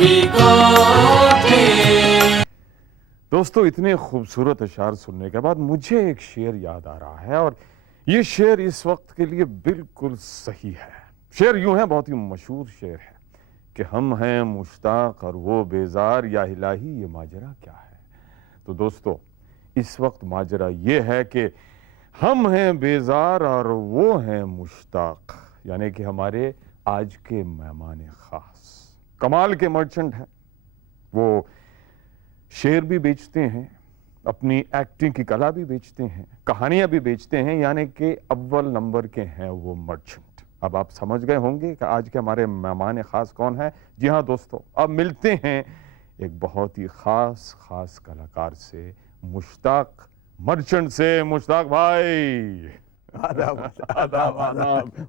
मेरी कोठी। दोस्तों, इतने खूबसूरत अशार सुनने के बाद मुझे एक शेर याद आ रहा है और ये शेर इस वक्त के लिए बिल्कुल सही है। शेर यूं है, बहुत ही मशहूर शेर है कि हम हैं मुश्ताक और वो बेजार, या इलाही ये माजरा क्या है। तो दोस्तों, इस वक्त माजरा ये है कि हम हैं बेजार और वो हैं मुश्ताक, यानी कि हमारे आज के मेहमान खास कमाल के मर्चेंट हैं। वो शेर भी बेचते हैं, अपनी एक्टिंग की कला भी बेचते हैं, कहानियां भी बेचते हैं, यानी कि अव्वल नंबर के हैं वो मर्चेंट। अब आप समझ गए होंगे कि आज के हमारे मेहमान खास कौन है। जी हाँ दोस्तों, अब मिलते हैं एक बहुत ही खास कलाकार से, मुश्ताक मर्चेंट से। मुश्ताक भाई, आदाब।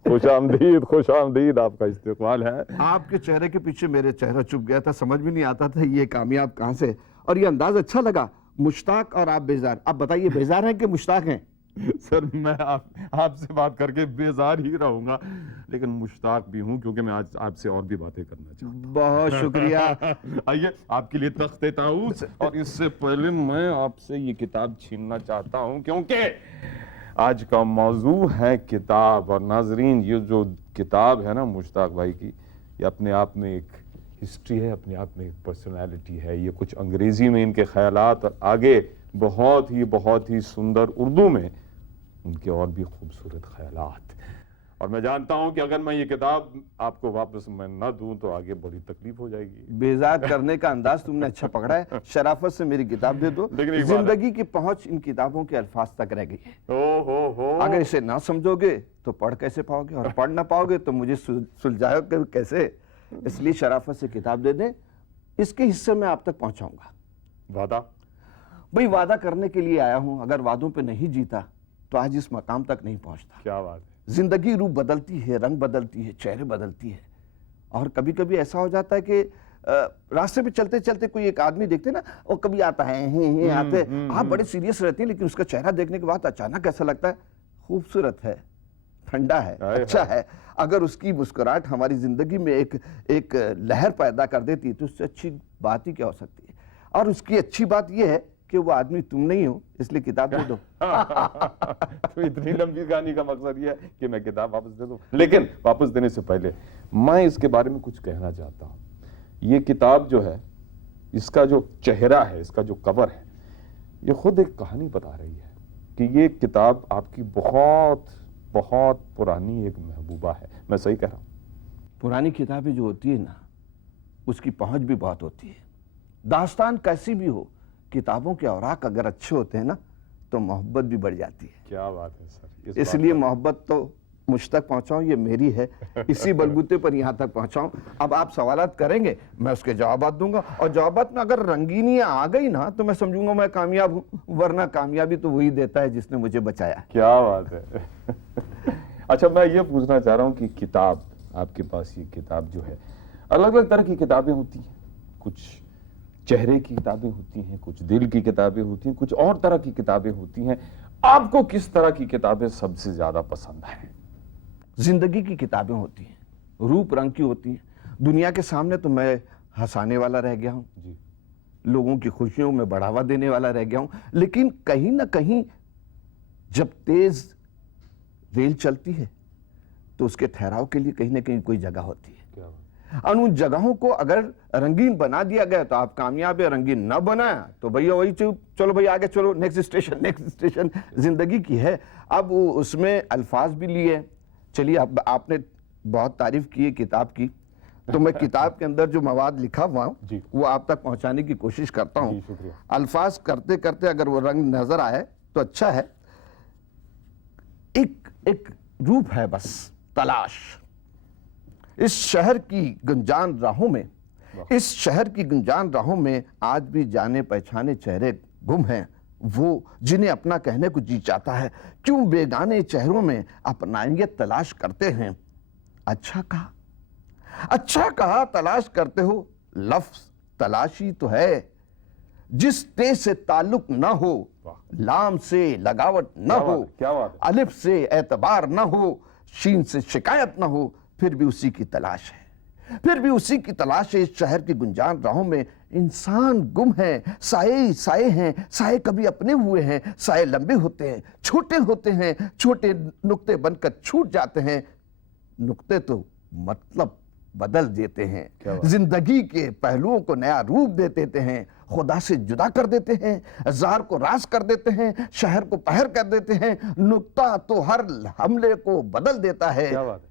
खुश आमदीद, आपका इस्तेक़बाल है। आपके चेहरे के पीछे मेरे चेहरा छुप गया था, समझ में नहीं आता था ये कामयाब कहाँ से, और ये अंदाज अच्छा लगा, मुश्ताक और आप बेजार। अब बताइए, बेजार हैं कि मुश्ताक हैं? सर, मैं आपसे बात करके बेजार ही रहूंगा, लेकिन मुश्ताक भी हूं क्योंकि मैं आज आपसे और भी बातें करना चाहता हूं। बहुत शुक्रिया। आइए, आपके लिए तख्ते ताऊस। और इससे पहले मैं आपसे ये किताब छीनना चाहता हूं क्योंकि आज का मौजू है किताब। और नाजरीन, ये जो किताब है ना मुश्ताक भाई की, ये अपने आप में एक हिस्ट्री है, अपने आप में एक पर्सनालिटी है। ये कुछ अंग्रेजी में इनके ख्यालात, और आगे बहुत ही सुंदर उर्दू में उनके और भी खूबसूरत ख्यालात। और मैं जानता हूं कि अगर मैं ये किताब आपको वापस मैं न दूं तो आगे बड़ी तकलीफ हो जाएगी। बेजार करने का अंदाज तुमने अच्छा पकड़ा है। शराफत से मेरी किताब दे दो। जिंदगी की पहुंच इन किताबों के अल्फाज तक रह गई है। अगर इसे ना समझोगे तो पढ़ कैसे पाओगे, और पढ़ ना पाओगे तो मुझे सुलझाओगे कैसे। इसलिए शराफत से किताब दे दें, इसके हिस्से में आप तक पहुंचाऊंगा। वादा? भाई, वादा करने के लिए आया हूं। अगर वादों पे नहीं जीता तो आज इस मकाम तक नहीं पहुंचता। क्या बात है। जिंदगी रूप बदलती है, रंग बदलती है, चेहरे बदलती है, और कभी कभी ऐसा हो जाता है कि रास्ते पे चलते चलते कोई एक आदमी देखते ना, और कभी आता है आते, आप बड़े सीरियस रहते हैं, लेकिन उसका चेहरा देखने के बाद अचानक ऐसा लगता है खूबसूरत है, ठंडा है, अच्छा है। अगर उसकी मुस्कुराहट हमारी जिंदगी में एक लहर पैदा कर देती तो उससे अच्छी बात ही क्या हो सकती है। और उसकी अच्छी बात यह है कि वो आदमी तुम नहीं हो, इसलिए किताब दे दो। तो इतनी लंबी कहानी का मकसद ये है कि मैं किताब वापस दे दूं। लेकिन वापस देने से पहले मैं इसके बारे में कुछ कहना चाहता हूं। ये किताब जो है, इसका जो चेहरा है, इसका जो कवर है, ये खुद एक कहानी बता रही है कि ये किताब आपकी बहुत पुरानी एक महबूबा है। मैं सही कह रहा हूं? पुरानी किताबें जो होती है ना, उसकी पहुंच भी बहुत होती है। दास्तान कैसी भी हो, किताबों के औराक अगर अच्छे होते हैं ना तो मोहब्बत भी बढ़ जाती है। क्या बात है सर। इसलिए मोहब्बत तो मुझ तक पहुंचाऊं, ये मेरी है, इसी बलबूते पर यहां तक पहुंचाऊं। अब आप सवालात करेंगे, मैं उसके जवाबात दूंगा, और जवाबात में अगर रंगीनियां आ गई ना तो मैं समझूंगा मैं कामयाब हूं, वरना कामयाबी तो वही देता है जिसने मुझे बचाया। क्या बात है। अच्छा, मैं ये पूछना चाह रहा हूं कि किताब, आपके पास ये किताब जो है, अलग अलग तरह की किताबें होती हैं। कुछ चेहरे की किताबें होती हैं, कुछ दिल की किताबें होती हैं, कुछ और तरह की किताबें होती हैं। आपको किस तरह की किताबें सबसे ज्यादा पसंद हैं? जिंदगी की किताबें होती हैं, रूप रंग की होती हैं। दुनिया के सामने तो मैं हंसाने वाला रह गया हूं जी, लोगों की खुशियों में बढ़ावा देने वाला रह गया हूं, लेकिन कहीं ना कहीं जब तेज रेल चलती है तो उसके ठहराव के लिए कहीं ना कहीं कोई जगह होती है। और उन जगहों को अगर रंगीन बना दिया गया तो आप कामयाब है, रंगीन न बनाया तो भैया वही चलो भाई आगे चलो, नेक्स्ट स्टेशन। जिंदगी की है। अब उसमें अल्फाज भी लिए। चलिए, अब आपने बहुत तारीफ की है किताब की, तो मैं किताब के अंदर जो मवाद लिखा हुआ वो आप तक पहुंचाने की कोशिश करता हूं। अल्फाज करते करते अगर वो रंग नजर आए तो अच्छा है। एक रूप है बस तलाश। इस शहर की गुंजान राहों में आज भी जाने पहचाने चेहरे गुम हैं, वो जिन्हें अपना कहने को जी चाहता है। क्यों बेगाने चेहरों में अपनाइयत तलाश करते हैं। अच्छा कहा तलाश करते हो, लफ्ज तलाशी तो है। जिस ते से ताल्लुक न हो, लाम से लगावट न हो, अलिफ से एतबार न हो, शीन से शिकायत न हो, फिर भी उसी की तलाश है। फिर भी उसी की तलाश है इस शहर की गुंजान राहों में। इंसान गुम है, साए ही साए हैं, साए कभी अपने हुए हैं, साए लंबे होते हैं, छोटे नुक्ते बनकर छूट जाते हैं, नुक्ते तो मतलब बदल देते हैं, जिंदगी के पहलुओं को नया रूप दे देते हैं, खुदा से जुदा कर देते हैं, जार को रास कर देते हैं, शहर को पहर कर देते हैं, नुक्ता तो हर हमले को बदल देता है। क्या बात है?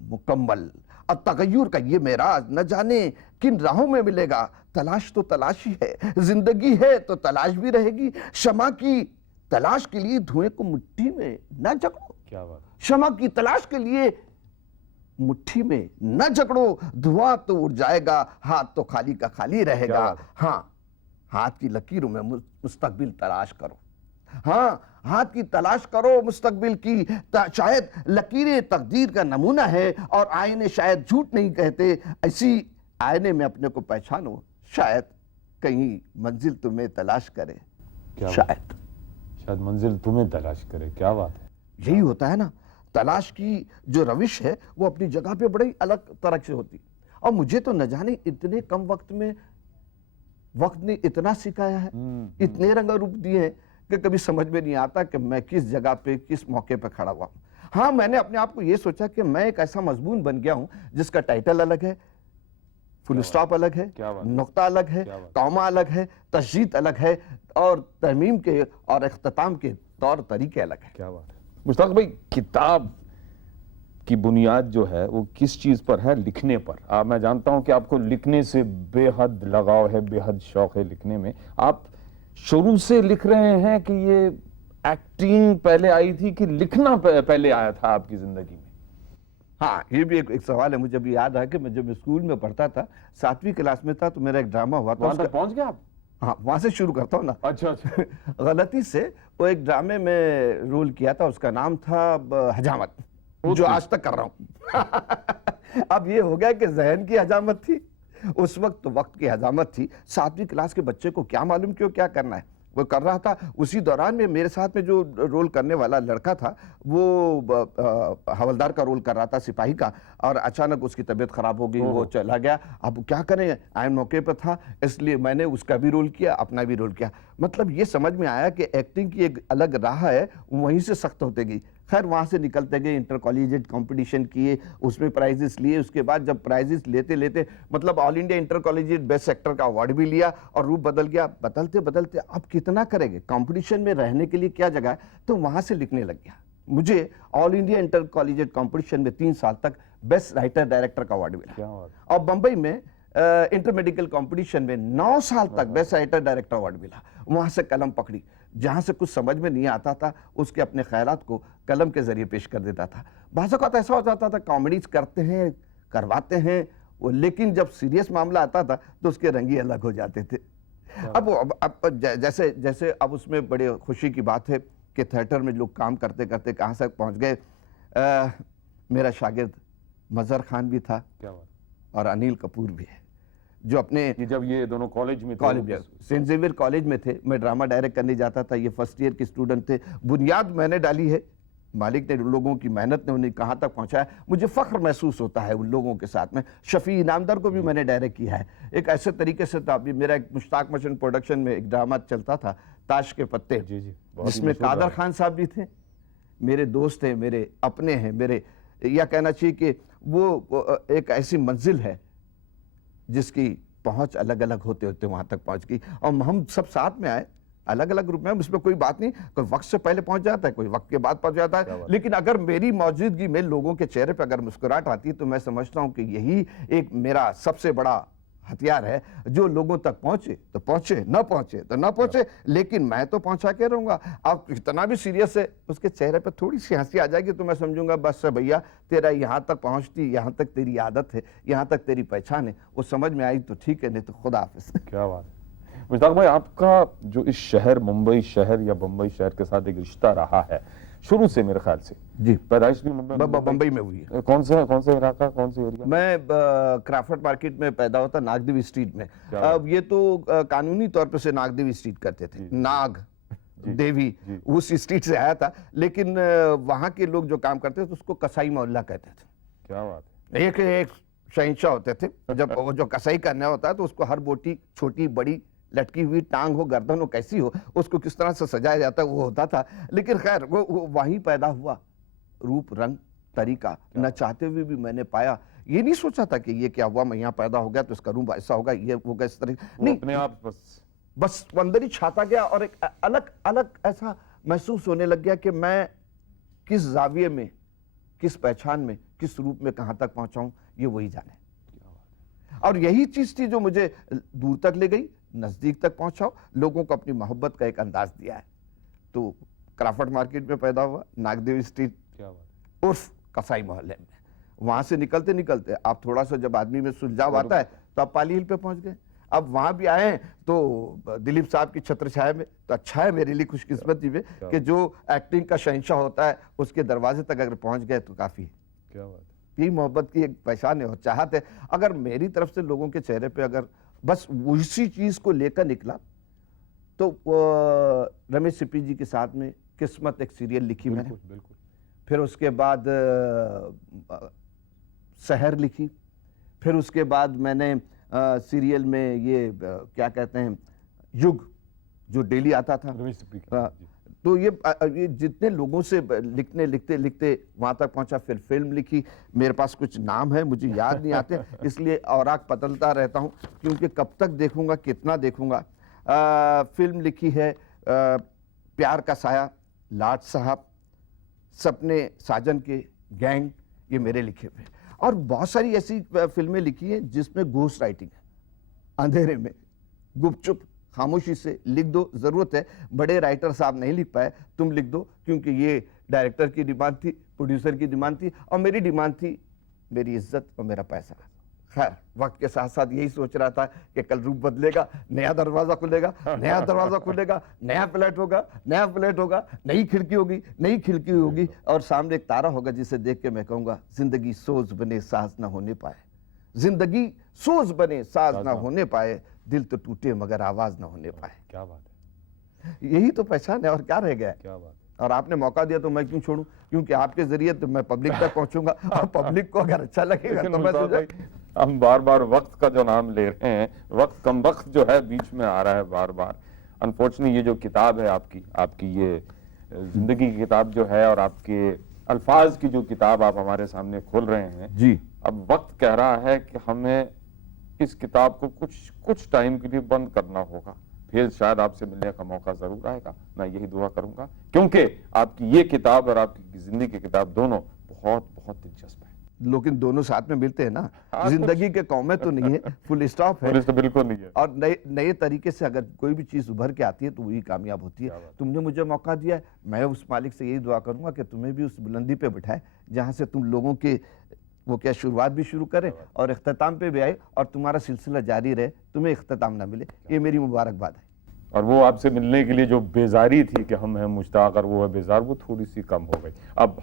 मुकम्मल अब तगय्युर का ये मेराज न जाने किन राहों में मिलेगा। तलाश तो तलाश ही है, जिंदगी है तो तलाश भी रहेगी। शमा की तलाश के लिए धुएं को मुट्ठी में न जकड़ो। क्या बात है? शमा की तलाश के लिए मुट्ठी में न जकड़ो, धुआं तो उड़ जाएगा, हाथ तो खाली का खाली रहेगा। हाँ, हाथ की लकीरों में मुस्तकबिल तलाश करो। हाँ, हाथ की तलाश करो मुस्तकबिल की, शायद लकीरें तकदीर का नमूना है और आईने शायद झूठ नहीं कहते। ऐसी आईने में अपने को पहचानो, शायद कहीं मंजिल तुम्हें तलाश करे। शायद मंजिल तुम्हें तलाश करे। क्या बात है? यही होता है ना, तलाश की जो रविश है वो अपनी जगह पे बड़ी अलग तरह से होती। और मुझे तो न जाने इतने कम वक्त में वक्त ने इतना सिखाया है, इतने रंग रूप दिए हैं कि कभी समझ में नहीं आता कि मैं किस जगह पे किस मौके पे खड़ा हुआ। हाँ, मैंने अपने आप को ये सोचा कि मैं एक ऐसा मजमून बन गया हूं जिसका टाइटल अलग है, फुल स्टॉप अलग है, नुक्ता अलग है, कौमा अलग है, तशदीद अलग है और तरमीम के और इख्तिताम के तौर तरीके अलग है। क्या बात है मुश्ताक भाई, किताब की बुनियाद जो है वो किस चीज पर है? लिखने पर। मैं जानता हूं कि आपको लिखने से बेहद लगाव है, बेहद शौक है लिखने में। आप शुरू से लिख रहे हैं कि ये एक्टिंग पहले आई थी कि लिखना पहले आया था आपकी जिंदगी में? हाँ, ये भी एक सवाल है। मुझे अभी याद है कि मैं जब स्कूल में पढ़ता था, 7वीं क्लास में था, तो मेरा एक ड्रामा हुआ था। वहां तक पहुंच गए आप? हाँ, वहां से शुरू करता हूँ ना। अच्छा। गलती से वो एक ड्रामे में रोल किया था, उसका नाम था हजामत, जो आज तक कर रहा हूँ। अब ये हो गया कि जहन की हजामत थी, उस वक्त तो वक्त की हजामत थी। 7वीं क्लास के बच्चे को क्या मालूम क्यों क्या करना है, वो कर रहा था। उसी दौरान में मेरे साथ में जो रोल करने वाला लड़का था वो हवलदार का रोल कर रहा था, सिपाही का, और अचानक उसकी तबीयत खराब हो गई, वो चला गया। अब क्या करें, आयन मौके पर था, इसलिए मैंने उसका भी रोल किया, अपना भी रोल किया। मतलब ये समझ में आया कि एक्टिंग की एक अलग राह है, वहीं से सख्त होते गई। खैर, वहाँ से निकलते गए, इंटर कॉलेजिएट कंपटीशन किए, उसमें प्राइजेस लिए। उसके बाद जब प्राइजेस लेते लेते मतलब all India inter collegiate best actor का अवार्ड भी लिया और रूप बदल गया। बदलते बदलते अब कितना करेंगे, कंपटीशन में रहने के लिए क्या जगह है, तो वहाँ से लिखने लग गया। मुझे all India inter collegiate competition में 3 साल तक बेस्ट राइटर डायरेक्टर का अवार्ड मिला, और बम्बई में इंटर मेडिकल कंपटीशन में 9 साल तक बेस्ट राइटर डायरेक्टर अवार्ड मिला। वहाँ से कलम पकड़ी, जहाँ से कुछ समझ में नहीं आता था उसके अपने ख्यालात को कलम के जरिए पेश कर देता था। भाषा का तो ऐसा हो जाता था, कॉमेडीज करते हैं, करवाते हैं वो, लेकिन जब सीरियस मामला आता था तो उसके रंग ही अलग हो जाते थे। अब जैसे जैसे अब उसमें बड़े खुशी की बात है कि थिएटर में लोग काम करते करते कहाँ से पहुँच गए। मेरा शागिर्द मजहर खान भी था और अनिल कपूर भी है, जो अपने जब ये दोनों कॉलेज में सेंट जेवियर कॉलेज में थे, मैं ड्रामा डायरेक्ट करने जाता था, ये फर्स्ट ईयर के स्टूडेंट थे। बुनियाद मैंने डाली है, मालिक ने, लोगों की मेहनत ने उन्हें कहाँ तक पहुँचाया, मुझे फख्र महसूस होता है उन लोगों के साथ में। शफी इनामदार को भी मैंने डायरेक्ट किया है एक ऐसे तरीके से। था मेरा एक मुश्ताक मशन प्रोडक्शन में एक ड्रामा चलता था, ताश के पत्ते, जिसमें कादर खान साहब भी थे, मेरे दोस्त हैं, मेरे अपने हैं, मेरे, या कहना चाहिए कि वो एक ऐसी मंजिल है जिसकी पहुंच अलग अलग होते होते वहां तक पहुंच गई, और हम सब साथ में आए, अलग अलग ग्रुप में। उसमें कोई बात नहीं, कोई वक्त से पहले पहुंच जाता है, कोई वक्त के बाद पहुंच जाता है, लेकिन अगर मेरी मौजूदगी में लोगों के चेहरे पे अगर मुस्कुराहट आती है तो मैं समझता हूं कि यही एक मेरा सबसे बड़ा हथियार है। जो लोगों तक पहुंचे तो पहुंचे, न पहुंचे तो न पहुंचे, लेकिन मैं तो पहुंचा के रहूंगा। आप कितना भी सीरियस है, उसके चेहरे पे थोड़ी सी हंसी आ जाएगी तो मैं समझूंगा बस भैया तेरा यहाँ तक पहुंचती, यहाँ तक तेरी आदत है, यहाँ तक तेरी पहचान है, वो समझ में आई तो ठीक है, नहीं तो खुदा हाफिज। क्या बात है मुश्ताक भाई, आपका जो इस शहर मुंबई शहर या बम्बई शहर के साथ एक रिश्ता रहा है शुरू से, मेरे ख्याल से जी, पैदाइश भी मुंबई में हुई है। कौन सा इलाका, कौन सा एरिया? मैं क्राफर्ड मार्केट में पैदा होता, नागदेवी स्ट्रीट में। अब ये तो कानूनी तौर पर से नागदेवी स्ट्रीट करते थे, नाग देवी उस स्ट्रीट से आया था, लेकिन वहां के लोग जो काम करते थे उसको कसाई मोहल्ला कहते थे। क्या बात है। एक शहंशाह होते थे। जब वो जो कसाई करना होता है तो उसको हर बोटी छोटी बड़ी लटकी हुई टांग हो गर्दन हो कैसी हो उसको किस तरह से सजाया जाता है वो होता था। लेकिन खैर वो वहीं पैदा हुआ, रूप रंग तरीका न चाहते हुए भी मैंने पाया। ये नहीं सोचा था कि ये क्या हुआ, मैं यहाँ पैदा हो गया तो इसका रूप ऐसा होगा, ये होगा इस तरह, नहीं, अपने आप बस अंदर ही छाता गया और एक अलग अलग ऐसा महसूस होने लग गया कि मैं किस जाविये में, किस पहचान में, किस रूप में कहां तक पहुंचा हूं, ये वही जाने। और यही चीज थी जो मुझे दूर तक ले गई, नजदीक तक पहुंचाओ, लोगों को अपनी मोहब्बत का एक अंदाज दिया है। तो क्राफर्ड मार्केट में पैदा हुआ, नागदेव स्ट्रीट उर्फ कसाई मोहल्ले में। वहां से निकलते निकलते आप थोड़ा सा जब आदमी में सुलझाव आता है तो आप पाली हिल पे पहुंच गए। अब वहां भी आए तो दिलीप साहब की छत्र छाया में, तो अच्छा है मेरे लिए खुशकिस्मती में कि जो एक्टिंग का शहंशाह होता है उसके दरवाजे तक अगर पहुंच गए तो काफी है। क्या बात है। यही मोहब्बत की एक पहचान है और चाहत है। अगर मेरी तरफ से लोगों के चेहरे पे अगर बस उसी चीज को लेकर निकला तो रमेश सिप्पी जी के साथ में किस्मत एक सीरियल लिखी मैंने, बिल्कुल। फिर उसके बाद शहर लिखी, फिर उसके बाद मैंने सीरियल में ये क्या कहते हैं युग जो डेली आता था, तो ये जितने लोगों से लिखने लिखते लिखते वहां तक पहुंचा। फिर फिल्म लिखी, मेरे पास कुछ नाम है मुझे याद नहीं आते इसलिए औराक बदलता रहता हूं क्योंकि कब तक देखूंगा कितना देखूंगा। फिल्म लिखी है प्यार का साया, लाट साहब, सपने साजन के, गैंग, ये मेरे लिखे हुए। और बहुत सारी ऐसी फिल्में लिखी हैं जिसमें घोस्ट राइटिंग है, अंधेरे में गुपचुप खामोशी से लिख दो, जरूरत है बड़े राइटर साहब नहीं लिख पाए, तुम लिख दो, क्योंकि ये डायरेक्टर की डिमांड थी, प्रोड्यूसर की डिमांड थी और मेरी डिमांड थी, मेरी इज्जत और मेरा पैसा। खैर वक्त के साथ साथ यही सोच रहा था कि कल रूप बदलेगा, नया दरवाजा खुलेगा, नया दरवाजा खुलेगा, नया फ्लैट होगा, नया फ्लैट होगा, नई खिड़की होगी, नई खिड़की होगी और सामने एक तारा होगा जिसे देख के मैं कहूंगा जिंदगी सोच बने साज ना होने पाए, जिंदगी सोच बने साज ना होने पाए, दिल तो टूटे मगर आवाज ना होने पाए। क्या बात है। यही तो पहचान है और क्या रह गया है। क्या बात है। और आपने मौका दिया तो मैं क्यों छोड़ूं, क्योंकि आपके जरिए तो मैं पब्लिक तक पहुंचूंगा और पब्लिक को अगर अच्छा लगेगा तो मैं हम बार बार वक्त का जो नाम ले रहे हैं, वक्त कम वक्त जो है बीच में आ रहा है बार बार। अनफॉर्चुनेटली ये जो किताब है आपकी ये जिंदगी की किताब जो है और आपके अल्फाज की जो किताब आप हमारे सामने खोल रहे हैं जी, अब वक्त कह रहा है कि हमें इस किताब को कुछ टाइम के लिए बंद करना होगा, फिर शायद आपसे मिलने का मौका जरूर आएगा। मैं यही दुआ करूंगा क्योंकि आपकी ये किताब और आपकी जिंदगी की किताब दोनों बहुत बहुत दिलचस्प है। लेकिन दोनों साथ में मिलते हैं ना, जिंदगी के कौमे तो नहीं है, फुल स्टॉप है, तो बिल्कुल नहीं है। और नए तरीके से अगर कोई भी चीज उभर के आती है तो वही कामयाब होती है। तुमने मुझे मौका दिया, मैं उस मालिक से यही दुआ करूंगा कि तुम्हें भी उस बुलंदी पे बिठाए जहां से तुम लोगों के वो क्या शुरुआत भी शुरू करें और इख्तिताम पे भी आए और तुम्हारा सिलसिला जारी रहे, तुम्हें इख्तिताम ना मिले, ये मेरी मुबारकबाद है। और वो आपसे मिलने के लिए जो बेजारी थी कि हम हैं मुश्ताक और वो है बेजार, वो थोड़ी सी कम हो गई। अब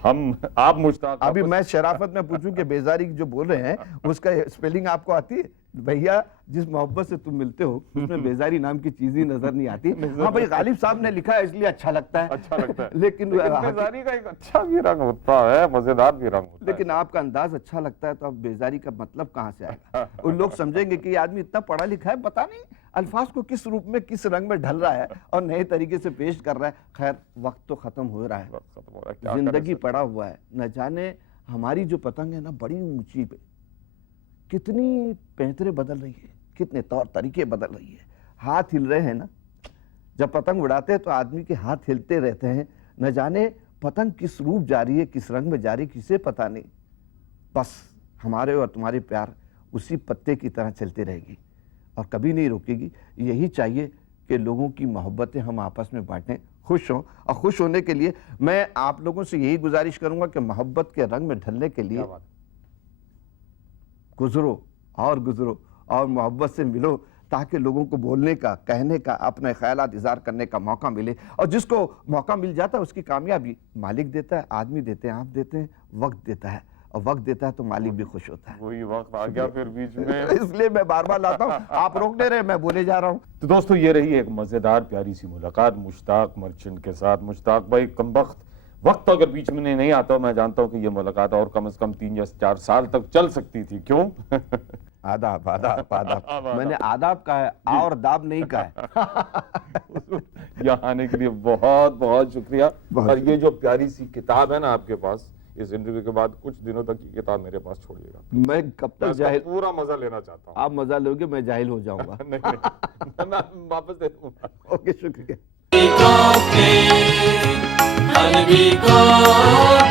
आप मुश्ताक। अभी मैं शराफत में पूछूं कि बेजारी जो बोल रहे हैं उसका स्पेलिंग आपको आती है? भैया जिस मोहब्बत से तुम मिलते हो उसमें बेजारी नाम की चीज ही नजर नहीं आती। हाँ भाई गालिब साहब ने लिखा है इसलिए अच्छा लगता है, लेकिन बेजारी का एक अच्छा भी रंग होता है, मजेदार भी रंग होता है। लेकिन आपका अंदाज अच्छा लगता है तो अब बेजारी का मतलब कहाँ से आएगा? उन लोग समझेंगे कि आदमी इतना पढ़ा लिखा है, पता नहीं अल्फाज को किस रूप में किस रंग में ढल रहा है और नए तरीके से पेश कर रहा है। खैर वक्त तो खत्म हो रहा है, जिंदगी पड़ा हुआ है, न जाने हमारी जो पतंग है ना बड़ी ऊंची पे कितनी पैंतरे बदल रही है, कितने तौर तरीके बदल रही है, हाथ हिल रहे हैं ना। जब पतंग उड़ाते हैं तो आदमी के हाथ हिलते रहते हैं, न जाने पतंग किस रूप जा रही है, किस रंग में जा रही है, किसे पता नहीं। बस हमारे और तुम्हारे प्यार उसी पत्ते की तरह चलती रहेगी और कभी नहीं रुकेगी। यही चाहिए कि लोगों की मोहब्बतें हम आपस में बांटें, खुश हों, और खुश होने के लिए मैं आप लोगों से यही गुजारिश करूंगा कि मोहब्बत के रंग में ढलने के लिए गुजरो और मोहब्बत से मिलो, ताकि लोगों को बोलने का, कहने का, अपने ख्यालात इज़हार करने का मौका मिले। और जिसको मौका मिल जाता है उसकी कामयाबी मालिक देता है, आदमी देते हैं, आप देते हैं, वक्त देता है, और वक्त देता है तो मालिक भी खुश होता है। वही वक्त आ गया फिर बीच में इसलिए मैं बार बार लाता हूँ, आप रोक दे रहे, मैं बोले जा रहा हूँ। तो दोस्तों ये रही एक मजेदार प्यारी सी मुलाकात मुश्ताक मर्चेंट के साथ। मुश्ताक भाई कमबख्त वक्त अगर बीच में नहीं आता, मैं जानता हूं कि ये मुलाकात और कम से कम 3 या 4 साल तक चल सकती थी। क्यों? आदाब आदाब आदाब। मैंने आदाब कहा है, आ और दाब नहीं कहा है। यहाँ आने के लिए बहुत बहुत शुक्रिया। और ये जो प्यारी सी किताब है ना आपके पास, इस इंटरव्यू के बाद कुछ दिनों तक ये किताब मेरे पास छोड़िएगा। मैं कब तक जाहिल, पूरा मजा लेना चाहता हूँ। आप मजा लोगे, मैं जाहिल हो जाऊंगा। नहीं, मैं वापस दे दूंगा। ओके, शुक्रिया। अलविदा।